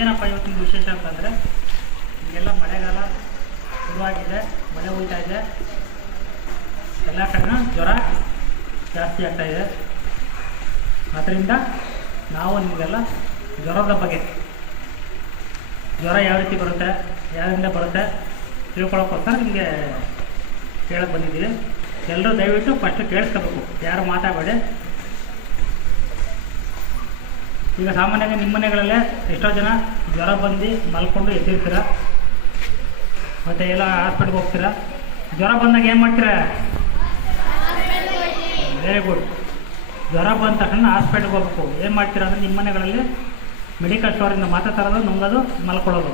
ಏನಪ್ಪ ಇವತ್ತಿನ ವಿಶೇಷ ಅಂತಂದರೆ, ಈಗೆಲ್ಲ ಮಳೆಗಾಲ ಶುರುವಾಗಿದೆ, ಮಳೆ ಹೋಗ್ತಾ ಇದೆ. ಎಲ್ಲ ಕಡೆ ಜ್ವರ ಜಾಸ್ತಿ ಆಗ್ತಾ ಇದೆ. ಆದ್ದರಿಂದ ನಾವು ನಿಮಗೆಲ್ಲ ಜ್ವರದ ಬಗ್ಗೆ ಜ್ವರ ಯಾವ ರೀತಿ ಬರುತ್ತೆ, ಯಾರಿಂದ ಬರುತ್ತೆ ತಿಳ್ಕೊಳ್ಳೋಕ್ಕೋಸ್ಕರ ನಿಮಗೆ ಕೇಳಕ್ಕೆ ಬಂದಿದ್ದೀವಿ. ಎಲ್ಲರೂ ದಯವಿಟ್ಟು ಫಸ್ಟ್ ಕೇಳಿಸ್ಕೋಬೇಕು. ಯಾರು ಮಾತಾಡಬೇಡಿ. ಈಗ ಸಾಮಾನ್ಯವಾಗಿ ನಿಮ್ಮ ಮನೆಗಳಲ್ಲೇ ಎಷ್ಟೋ ಜನ ಜ್ವರ ಬಂದು ಮಲ್ಕೊಂಡು ಎದ್ದಿರ್ತೀರ? ಮತ್ತು ಎಲ್ಲ ಹಾಸ್ಪಿಟ್ಲ್ಗೆ ಹೋಗ್ತೀರ? ಜ್ವರ ಬಂದಾಗ ಏನು ಮಾಡ್ತೀರಾ? ವೆರಿ ಗುಡ್ ಜ್ವರ ಬಂದ ತಕ್ಷಣ ಹಾಸ್ಪಿಟ್ಲ್ಗೆ ಹೋಗ್ಬೇಕು. ಏನು ಮಾಡ್ತೀರ ಅಂದರೆ ನಿಮ್ಮ ಮನೆಗಳಲ್ಲಿ ಮೆಡಿಕಲ್ ಸ್ಟೋರಿಂದ ಮಾತ್ರ ತರೋದು, ನುಂಗೋದು, ಮಲ್ಕೊಳ್ಳೋದು.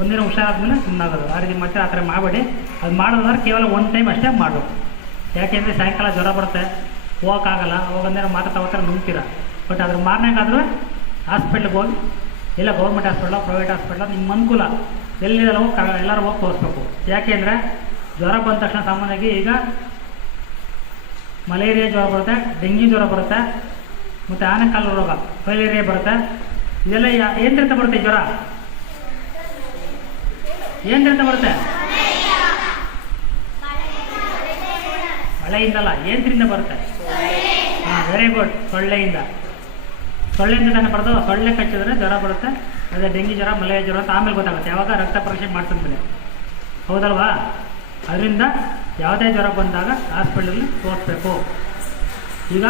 ಒಂದಿನ ಹುಷಾರಾದ್ಮೇಲೆ ಸುಮ್ಮನಾಗೋದು ಆ ರೀತಿ ಮತ್ತೆ ಆ ಥರ ಮಾಡಬೇಡಿ. ಅದು ಮಾಡೋದಾದ್ರೆ ಕೇವಲ ಒನ್ ಟೈಮ್ ಅಷ್ಟೇ ಮಾಡು ಯಾಕೆಂದರೆ ಸಾಯಂಕಾಲ ಜ್ವರ ಬರುತ್ತೆ. ಹೋಗೋಕ್ಕಾಗಲ್ಲ. ಅವಾಗಂದ್ರೆ ಮಾತ್ರ ತಗೋತಾರೆ ನುಂಗ್ತೀರಾ? ಬಟ್ ಅದ್ರ ಮಾರನೇಗಾದ್ರೂ ಹಾಸ್ಪಿಟ್ಲಿಗೆ ಹೋಗಿ ಇಲ್ಲ ಗೌರ್ಮೆಂಟ್ ಹಾಸ್ಪಿಟ್ಲ ಪ್ರೈವೇಟ್ ಹಾಸ್ಪಿಟ್ಲ ನಿಮ್ಮ ಅನುಕೂಲ. ಎಲ್ಲಿದೆಲ್ಲ ಹೋಗಿ ಕ- ಎಲ್ಲರೂ ಹೋಗಿ ತೋರಿಸ್ಬೇಕು. ಯಾಕೆಂದರೆ ಜ್ವರ ಬಂದ ತಕ್ಷಣ ಸಾಮಾನ್ಯವಾಗಿ ಈಗ ಮಲೇರಿಯಾ ಜ್ವರ ಬರುತ್ತೆ, ಡೆಂಗ್ಯೂ ಜ್ವರ ಬರುತ್ತೆ, ಮತ್ತು ಆನೆಕಾಲು ರೋಗ ಫೈಲೇರಿಯಾ ಬರುತ್ತೆ. ಇದೆಲ್ಲ ಏನ್ರಿಂದ ಬರುತ್ತೆ ಜ್ವರ ಜ್ವರ? ಏನ್ರಿಂದ ಬರುತ್ತೆ? ಮಳೆಯಿಂದಲ್ಲ ಏನ್ರಿಂದ ಬರುತ್ತೆ. ಹಾಂ ವೆರಿ ಗುಡ್ ಸೊಳ್ಳೆಯಿಂದ. ಸೊಳ್ಳೆಯಿಂದ ಪಡೆದು ಸೊಳ್ಳೆ ಕಚ್ಚಿದ್ರೆ ಜ್ವರ ಬರುತ್ತೆ, ಅದೇ ಡೆಂಗಿ ಜ್ವರ, ಮಲೇರಿಯಾ ಜ್ವರ ಆಮೇಲೆ ಗೊತ್ತಾಗುತ್ತೆ. ಯಾವಾಗ ರಕ್ತ ಪರೀಕ್ಷೆ ಮಾಡ್ತಿದ್ಮೇಲೆ ಹೌದಲ್ವಾ? ಅದರಿಂದ ಯಾವುದೇ ಜ್ವರ ಬಂದಾಗ ಹಾಸ್ಪಿಟಲಲ್ಲಿ ತೋರಿಸ್ಬೇಕು. ಈಗ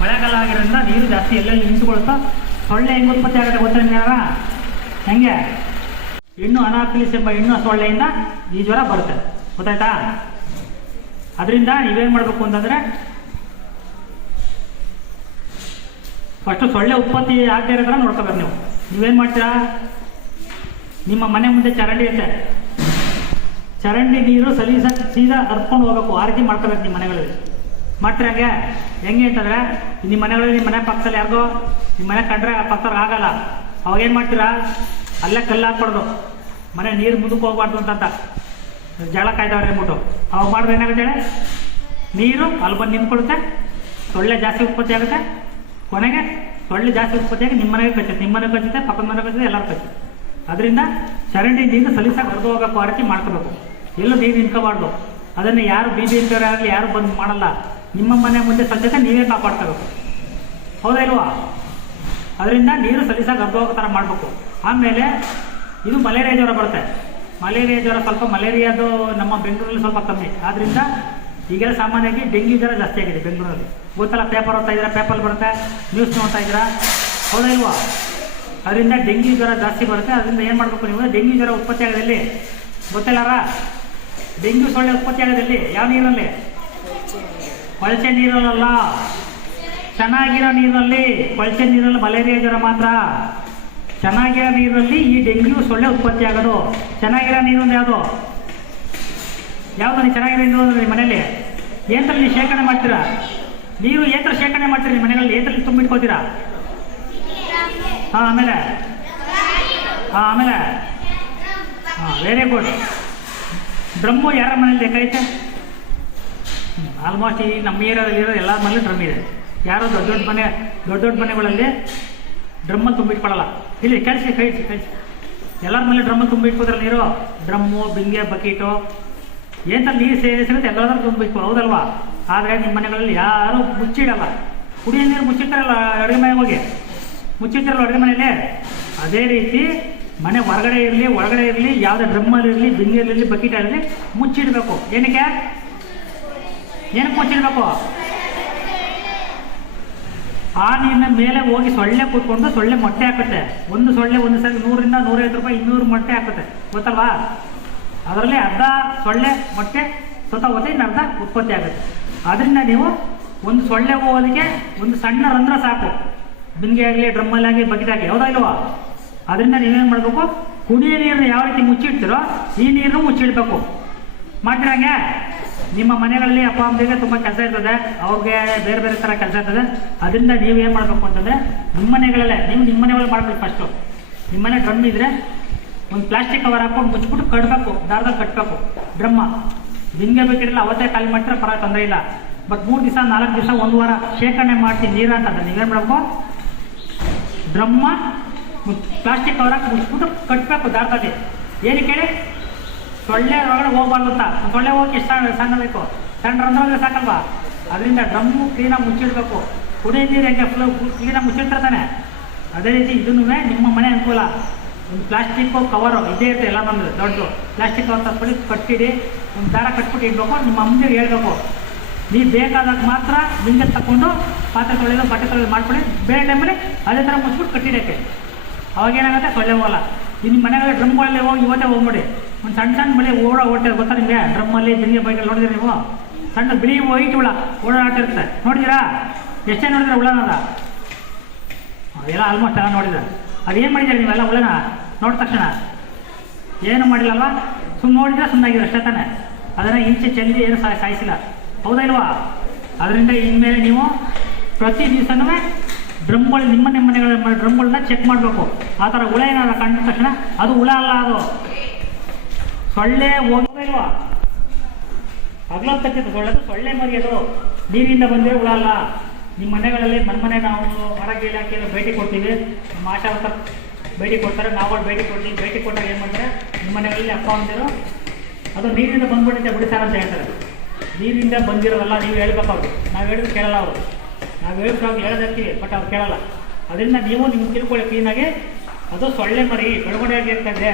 ಮಳೆಗಾಲ ಆಗಿರೋದ್ರಿಂದ ನೀರು ಜಾಸ್ತಿ ಎಲ್ಲೆಲ್ಲಿ ನಿಂತುಕೊಳ್ತಾ ಸೊಳ್ಳೆ ಹೆಂಗೆ ಉತ್ಪತ್ತಿ ಆಗುತ್ತೆ ಗೊತ್ತಾ ನಿಮ್ಗೆ ಹೆಂಗೆ? ಹೆಣ್ಣು ಅನಾಫಿಲಿಸ್ ಎಂಬ ಹೆಣ್ಣು ಸೊಳ್ಳೆಯಿಂದ ಈ ಜ್ವರ ಬರುತ್ತೆ. ಗೊತ್ತಾಯ್ತಾ? ಅದರಿಂದ ನೀವೇನು ಮಾಡಬೇಕು ಅಂತಂದರೆ ಫಸ್ಟು ಸೊಳ್ಳೆ ಉತ್ಪತ್ತಿ ಆಗದೆ ಇರೋ ಥರ ನೋಡ್ಕೋಬೇಕು ನೀವು. ನೀವೇನು ಮಾಡ್ತೀರಾ? ನಿಮ್ಮ ಮನೆ ಮುಂದೆ ಚರಂಡಿ ಇರುತ್ತೆ ಚರಂಡಿ ನೀರು ಸಲೀಸ ಸೀದಾ ಹರ್ಕೊಂಡು ಹೋಗ್ಬೇಕು. ಆ ರೀತಿ ಮಾಡ್ಕೋಬೇಕು ನಿಮ್ಮ ಮನೆಗಳಲ್ಲಿ. ಮಾಡ್ತೀರ ಹಂಗೆ? ಹೆಂಗೆ ಅಂತಂದರೆ, ನಿಮ್ಮ ಮನೆಗಳಲ್ಲಿ ನಿಮ್ಮ ಮನೆ ಪಕ್ಕದಲ್ಲಿ ಯಾರಿಗೋ ನಿಮ್ಮ ಮನೆ ಕಂಡ್ರೆ ಪಕ್ಕದವ್ರಿಗೆ ಆಗಲ್ಲ. ಅವಾಗ ಏನು ಮಾಡ್ತೀರಾ? ಅಲ್ಲೇ ಕಲ್ಲು ಹಾಕ್ಬಾರ್ದು. ಮನೆ ನೀರು ಮುಂದಕ್ಕೆ ಹೋಗ್ಬಾರ್ದು ಅಂತ ಜಳ ಕಾಯ್ದವ್ರೆ ಅಂದ್ಬಿಟ್ಟು. ಅವಾಗ ಮಾಡಿದ್ರೆ ಏನಾಗುತ್ತೆ ಹೇಳಿ? ನೀರು ಅಲ್ಲಿ ಬಂದು ನಿಂತ್ಕೊಳುತ್ತೆ ಸೊಳ್ಳೆ ಜಾಸ್ತಿ ಉತ್ಪತ್ತಿ ಆಗುತ್ತೆ. ಕೊನೆಗೆ ಸೊಳ್ಳೆ ಜಾಸ್ತಿ ಉತ್ಪತ್ತಿಯಾಗಿ ನಿಮ್ಮ ಮನೆಗೆ ಕಚ್ಚುತ್ತೆ. ನಿಮ್ಮ ಮನೆಗೆ ಕಚ್ಚುತ್ತೆ, ಪಕ್ಕದ ಮನೆಗೆ ಕಚ್ಚುತ್ತೆ, ಎಲ್ಲರೂ ಕಚ್ಚುತ್ತೆ. ಅದರಿಂದ ಚರಂಡಿ ನೀರು ಸಲೀಸಾಗಿ ಹರಿದು ಹೋಗೋಕ್ಕೂ ಆ ರೀತಿ ಮಾಡ್ಕೋಬೇಕು. ಎಲ್ಲೂ ನೀರು ನಿಂತ್ಕೋಬಾರ್ದು. ಅದನ್ನು ಯಾರು ಬೀದಿ ಆಗಲಿ, ಯಾರು ಬಂದು ಮಾಡಲ್ಲ. ನಿಮ್ಮ ಮನೆ ಮುಂದೆ ಸ್ವಚ್ಛತೆ ನೀವೇ ಕಾಪಾಡ್ಕೋಬೇಕು. ಹೌದಾ ಇಲ್ವಾ? ಅದರಿಂದ ನೀರು ಸಲೀಸಾಗಿ ಹರಿದು ಹೋಗೋ ಥರ ಮಾಡಬೇಕು. ಆಮೇಲೆ ಇದು ಮಲೇರಿಯಾ ಜ್ವರ ಬರುತ್ತೆ. ಮಲೇರಿಯಾ ಜ್ವರ ಸ್ವಲ್ಪ ಮಲೇರಿಯಾದು ನಮ್ಮ ಬೆಂಗಳೂರಲ್ಲಿ ಸ್ವಲ್ಪ ಕಮ್ಮಿ. ಆದ್ದರಿಂದ ಈಗೆಲ್ಲ ಸಾಮಾನ್ಯವಾಗಿ ಡೆಂಗ್ಯೂ ಜ್ವರ ಜಾಸ್ತಿ ಆಗಿದೆ ಬೆಂಗಳೂರಲ್ಲಿ. ಗೊತ್ತಲ್ಲ ಪೇಪರ್ ಓದ್ತಾ ಇದ್ದೀರಾ ಪೇಪರ್ ಬರುತ್ತೆ ನ್ಯೂಸ್ ನೋಡ್ತಾ ಇದ್ದೀರಾ? ಹೌದಾ ಇಲ್ವಾ? ಅದರಿಂದ ಡೆಂಗ್ಯೂ ಜ್ವರ ಜಾಸ್ತಿ ಬರುತ್ತೆ, ಅದರಿಂದ ಏನು ಮಾಡಬೇಕು ನೀವು? ಡೆಂಗ್ಯೂ ಜ್ವರ ಉತ್ಪತ್ತಿ ಆಗೋದಲ್ಲಿ ಗೊತ್ತಿಲ್ಲಾರ? ಡೆಂಗ್ಯೂ ಸೊಳ್ಳೆ ಉತ್ಪತ್ತಿ ಆಗೋದಲ್ಲಿ ಯಾವ ನೀರಲ್ಲಿ ಕೊಳಚೆ ನೀರಲ್ಲ ಚೆನ್ನಾಗಿರೋ ನೀರಲ್ಲಿ ಕೊಳಚೆ ನೀರಲ್ಲಿ ಮಲೇರಿಯಾ ಜ್ವರ ಮಾತ್ರ. ಚೆನ್ನಾಗಿರೋ ನೀರಲ್ಲಿ ಈ ಡೆಂಗ್ಯೂ ಸೊಳ್ಳೆ ಉತ್ಪತ್ತಿ ಆಗೋದು. ಚೆನ್ನಾಗಿರೋ ನೀರು ಯಾವುದು? ಯಾವುದು ಮನೆ ಚೆನ್ನಾಗಿದೆ ನೋಡಿದ್ರೆ ನಿಮ್ಮ ಮನೇಲಿ ಏನ್ರಲ್ಲಿ ನೀವು ಶೇಖರಣೆ ಮಾಡ್ತೀರಾ? ನೀರು ಏತರ ಶೇಖರಣೆ ಮಾಡ್ತೀರಿ ನಿಮ್ಮ ಮನೆಗಳಲ್ಲಿ? ಏತರಲ್ಲಿ ತುಂಬಿಟ್ಕೋತೀರಾ? ಹಾಂ, ಆಮೇಲೆ? ಹಾಂ ಆಮೇಲೆ? ಹಾಂ ವೆರಿ ಗುಡ್ ಡ್ರಮ್ಮು ಯಾರ ಮನೇಲಿ ಬೇಕಾಯ್ತೆ ಆಲ್ಮೋಸ್ಟ್ ಈ ನಮ್ಮ ಏರಿಯಾದಲ್ಲಿ ಇರೋ ಎಲ್ಲ ಮನೇಲಿ ಡ್ರಮ್ ಇದೆ. ಯಾರೋ ದೊಡ್ಡ ದೊಡ್ಡ ಮನೆ, ದೊಡ್ಡ ದೊಡ್ಡ ಮನೆಗಳಲ್ಲಿ ಡ್ರಮ್ಮನ್ನು ತುಂಬಿಟ್ಕೊಳ್ಳಲ್ಲ. ಇಲ್ಲಿ ಕಳಿಸಿ ಕಳಿಸಿ ಕಳಿಸಿ. ಎಲ್ಲರ ಮನೇಲಿ ಡ್ರಮ್ಮನ್ನು ತುಂಬಿಟ್ಕೋದ್ರಲ್ಲಿ ನೀರು ಡ್ರಮ್ಮು, ಬಿಂಗೆ, ಬಕೀಟು ಏನ್ ನೀರು ಸೇರಿಸಿರುತ್ತೆ ಎಲ್ಲಾದ್ರೂ ತುಂಬಬೇಕು ಹೌದಲ್ವಾ? ಆದರೆ ನಿಮ್ಮ ಮನೆಗಳಲ್ಲಿ ಯಾರೂ ಮುಚ್ಚಿಡಲ್ಲ. ಕುಡಿಯೋ ನೀರು ಮುಚ್ಚಿರ್ತಾರಲ್ಲ ಅಡುಗೆ ಮನೆಗೆ ಹೋಗಿ? ಮುಚ್ಚಿರ್ತಾರಲ್ಲ ಅಡುಗೆ ಮನೆಯಲ್ಲಿ? ಅದೇ ರೀತಿ ಮನೆ ಹೊರಗಡೆ ಇರಲಿ, ಒಳಗಡೆ ಇರಲಿ, ಯಾವುದೇ ಡ್ರಮ್ಮಲ್ಲಿ ಇರಲಿ, ಬಿಂದಿಯಲ್ಲಿ ಬಕೆಟ್ ಇರಲಿ ಮುಚ್ಚಿಡಬೇಕು. ಏನಕ್ಕೆ? ಏನಕ್ಕೆ ಮುಚ್ಚಿಡಬೇಕು? ಆ ನೀರಿನ ಮೇಲೆ ಹೋಗಿ ಸೊಳ್ಳೆ ಕೂತ್ಕೊಂಡು ಸೊಳ್ಳೆ ಮೊಟ್ಟೆ ಹಾಕುತ್ತೆ. ಒಂದು ಸೊಳ್ಳೆ ಒಂದು ಸಲ ನೂರಿಂದ ನೂರೈವತ್ತು ರೂಪಾಯಿ ಇನ್ನೂರು ಮೊಟ್ಟೆ ಹಾಕುತ್ತೆ. ಗೊತ್ತಲ್ವಾ? ಅದರಲ್ಲಿ ಅರ್ಧ ಸೊಳ್ಳೆ ಮೊಟ್ಟೆ ಸ್ವತಃ ಇನ್ನು ಅರ್ಧ ಉತ್ಪತ್ತಿ ಆಗುತ್ತೆ. ಅದರಿಂದ ನೀವು ಒಂದು ಸೊಳ್ಳೆ ಹೋಗೋದಕ್ಕೆ ಒಂದು ಸಣ್ಣ ರಂಧ್ರ ಸಾಕು. ಬಿಂದಿಗೆ ಆಗಲಿ ಡ್ರಮ್ಮಲ್ಲಿ ಆಗಲಿ ಯಾವುದೋ ಆಗಲಿ ಹೌದಾ ಇಲ್ವಾ? ಅದರಿಂದ ನೀವೇನು ಮಾಡಬೇಕು? ಕುಡಿಯೋ ನೀರನ್ನ ಯಾವ ರೀತಿ ಮುಚ್ಚಿಡ್ತೀರೋ ಈ ನೀರನ್ನು ಮುಚ್ಚಿಡಬೇಕು. ಮಾಡ್ತೀರಂಗೆ ನಿಮ್ಮ ಮನೆಗಳಲ್ಲಿ ಅಪ್ಪ ಅಮ್ಮನಿಗೆ ತುಂಬ ಕೆಲಸ ಇರ್ತದೆ. ಅವ್ರಿಗೆ ಬೇರೆ ಬೇರೆ ಥರ ಕೆಲಸ ಇರ್ತದೆ. ಅದರಿಂದ ನೀವು ಏನು ಮಾಡಬೇಕು ಅಂತಂದರೆ ನಿಮ್ಮ ಮನೆಗಳಲ್ಲೇ, ನೀವು ನಿಮ್ಮ ಮನೆಗಳಲ್ಲಿ ಮಾಡಬೇಕು ಫಸ್ಟು ನಿಮ್ಮ ಮನೆ ಡ್ರಮ್ ಇದ್ದರೆ ಒಂದು ಪ್ಲಾಸ್ಟಿಕ್ ಕವರ್ ಹಾಕೊಂಡು ಮುಚ್ಚಿಬಿಟ್ಟು ಕಟ್ಟಬೇಕು ದಾರದಲ್ಲಿ ಕಟ್ಟಬೇಕು ಡ್ರಮ್ಮ ನಿಮಗೆ ಬೇಕಿರಲ್ಲ ಅವತ್ತೇ ಖಾಲಿ ಮಾಡಿದ್ರೆ ಪರ ತೊಂದರೆ ಇಲ್ಲ. ಬಟ್ ಮೂರು ದಿವಸ, ನಾಲ್ಕು ದಿವಸ, ಒಂದು ವಾರ ಶೇಖರಣೆ ಮಾಡ್ತೀನಿ, ನೀರು ಅಂತಂದ್ರೆ ನೀವೇನು ಮಾಡಬೇಕು? ಡ್ರಮ್ಮ ಪ್ಲಾಸ್ಟಿಕ್ ಕವರ್ ಹಾಕಿ ಮುಚ್ಚಿಬಿಟ್ಟು ಕಟ್ಟಬೇಕು ದಾರದಲ್ಲಿ. ಏನಕ್ಕೆ ಹೇಳಿ? ಸೊಳ್ಳೆ ಒಳಗಡೆ ಹೋಗ್ಬಾರ್ದು ಅಂತ. ಸೊಳ್ಳೆ ಹೋಗಿ ಎಷ್ಟು ಸಣ್ಣ ಬೇಕು? ಸಣ್ಣ ರಂಧ್ರ ಸಾಕಲ್ವಾ? ಅದರಿಂದ ಡ್ರಮ್ಮು ಕ್ಲೀನಾಗಿ ಮುಚ್ಚಿಡ್ಬೇಕು. ಕುಡಿಯ ನೀರು ಹೆಂಗೆ ಫುಲ್ ಕ್ಲೀನಾಗಿ ತಾನೆ? ಅದೇ ರೀತಿ ಇದನ್ನೂ ನಿಮ್ಮ ಮನೆ ಅನುಕೂಲ. ಒಂದು ಪ್ಲಾಸ್ಟಿಕ್ ಕವರು ಇದೇ ಇರುತ್ತೆ ಎಲ್ಲ ಬಂದು ದೊಡ್ಡದು. ಪ್ಲಾಸ್ಟಿಕ್ ಕವರ್ ತಪ್ಪಿಡಿ ಕಟ್ಟಿಡಿ, ಒಂದು ದಾರ ಕಟ್ಬಿಟ್ಟು ಇಡಬೇಕು, ನಿಮ್ಮ ಅಮ್ಮನಿಗೆ ಹೇಳಬೇಕು. ನೀವು ಬೇಕಾದಾಗ ಮಾತ್ರ ನಿಮಗೆ ತಗೊಂಡು ಪಾತ್ರೆ ತೊಳೆಯೋದು ಬಟ್ಟೆ ತೊಳೆಯೋದು ಮಾಡ್ಕೊಳ್ಳಿ. ಬೇರೆ ಟೈಮಲ್ಲಿ ಅದೇ ಥರ ಮುಚ್ಬಿಟ್ಟು ಕಟ್ಟಿಡಕ್ಕೆ. ಅವಾಗ ಏನಾಗುತ್ತೆ? ಸೊಳ್ಳೆ ಹೋಗಲ್ಲ ನಿಮ್ಮ ಮನೆಗಳ ಡ್ರಮ್ಗಳಲ್ಲಿ ಹೋಗಿ ಇವತ್ತೇ ಹೋಗ್ಬಿಡಿ. ಒಂದು ಸಣ್ಣ ಸಣ್ಣ ಮಳೆ ಓಡೋ ಓಡ್ತಾರೆ ಗೊತ್ತಾ ನಿಮಗೆ? ಡ್ರಮ್ಮಲ್ಲಿ ಬಿಂಗೆ ಬೈಕಲ್ಲಿ ನೋಡಿದ್ರೆ ನೀವು? ಸಣ್ಣ ಬಿಳಿ ವೈಟ್ ಹುಳ ಓಡಾಡ್ತಿರುತ್ತೆ ನೋಡಿದ್ದೀರಾ? ಎಷ್ಟೇ ನೋಡಿದ್ರೆ ಹುಳನದ ಅದೆಲ್ಲ ಆಲ್ಮೋಸ್ಟ್ ಎಲ್ಲ ನೋಡಿದ್ರೆ ಅದೇನು ಮಾಡಿದ್ದಾರೆ ನೀವೆಲ್ಲ ಹುಳನ? ನೋಡಿದ ತಕ್ಷಣ, ಏನು ಮಾಡಿಲ್ಲಲ್ಲ ಸುಮ್ಮನೆ ನೋಡಿದ್ರೆ ಸುಮ್ಮನಾಗಿರೋ ಅಷ್ಟೇ ತಾನೆ. ಅದನ್ನು ಇಂಚೆ ಚೆಲ್ಲಿ ಏನು ಸಾ ಸಾಯಿಸಿಲ್ಲ. ಹೌದಾ ಇಲ್ವಾ? ಅದರಿಂದ ಇನ್ಮೇಲೆ ನೀವು ಪ್ರತಿ ದಿವಸನೂ ಡ್ರಮ್ಗಳು ನಿಮ್ಮ ನಿಮ್ಮ ಮನೆಗಳ ಡ್ರಮ್ಗಳನ್ನ ಚೆಕ್ ಮಾಡಬೇಕು. ಆ ಥರ ಹುಳ ಏನಾದ್ರು ಕಂಡ ತಕ್ಷಣ ಅದು ಹುಳ ಅಲ್ಲ ಅದು. ಸೊಳ್ಳೆ ಹೋಗೋದೇ ಇಲ್ವಾ? ಹಗಲೊತ್ತಕ್ಕಿಂತ ಸೊಳ್ಳೆದು ಸೊಳ್ಳೆ ಮರಿಯೋದು ನೀರಿಂದ ಬಂದರೆ ಹುಳ ಅಲ್ಲ. ನಿಮ್ಮ ಮನೆಗಳಲ್ಲಿ ಮನೆ ಮನೆ ನಾವು ಆರೋಗ್ಯ ಇಲಾಖೆಯಲ್ಲಿ ಭೇಟಿ ಕೊಡ್ತೀವಿ. ನಮ್ಮ ಆಶಾ ಭೇಟಿ ಕೊಡ್ತಾರೆ, ನಾವು ಭೇಟಿ ಕೊಡ್ತೀವಿ ಭೇಟಿ ಕೊಟ್ಟಾಗ ಏನು ಮಾಡ್ತಾರೆ? ನಿಮ್ಮ ಮನೆಗಳಲ್ಲಿ ಅಪ್ಪ ಅಂದಿರು ಅದು ನೀರಿಂದ ಬಂದ್ಬಿಟ್ಟಿದ್ದೆ ಬಿಡಿಸಾರ ಅಂತ ಹೇಳ್ತಾರೆ. ನೀರಿಂದ ಬಂದಿರೋದಲ್ಲ ನೀವು ಹೇಳ್ಬೇಕು ಅವರು ನಾವು ಹೇಳಿದ್ರು ಕೇಳಲ್ಲ ಅವರು. ನಾವು ಹೇಳ್ಬೇಕು ಹೇಳೋದಕ್ಕೆ ಬಟ್ ಅವ್ರು ಕೇಳಲ್ಲ. ಅದರಿಂದ ನೀವು ನಿಮ್ಗೆ ತಿಳ್ಕೊಳ್ಳಿ ಕ್ಲೀನಾಗಿ ಅದು ಸೊಳ್ಳೆ ಮರಿ ಬೆಳವಣಿಗೆ ಇದೆ.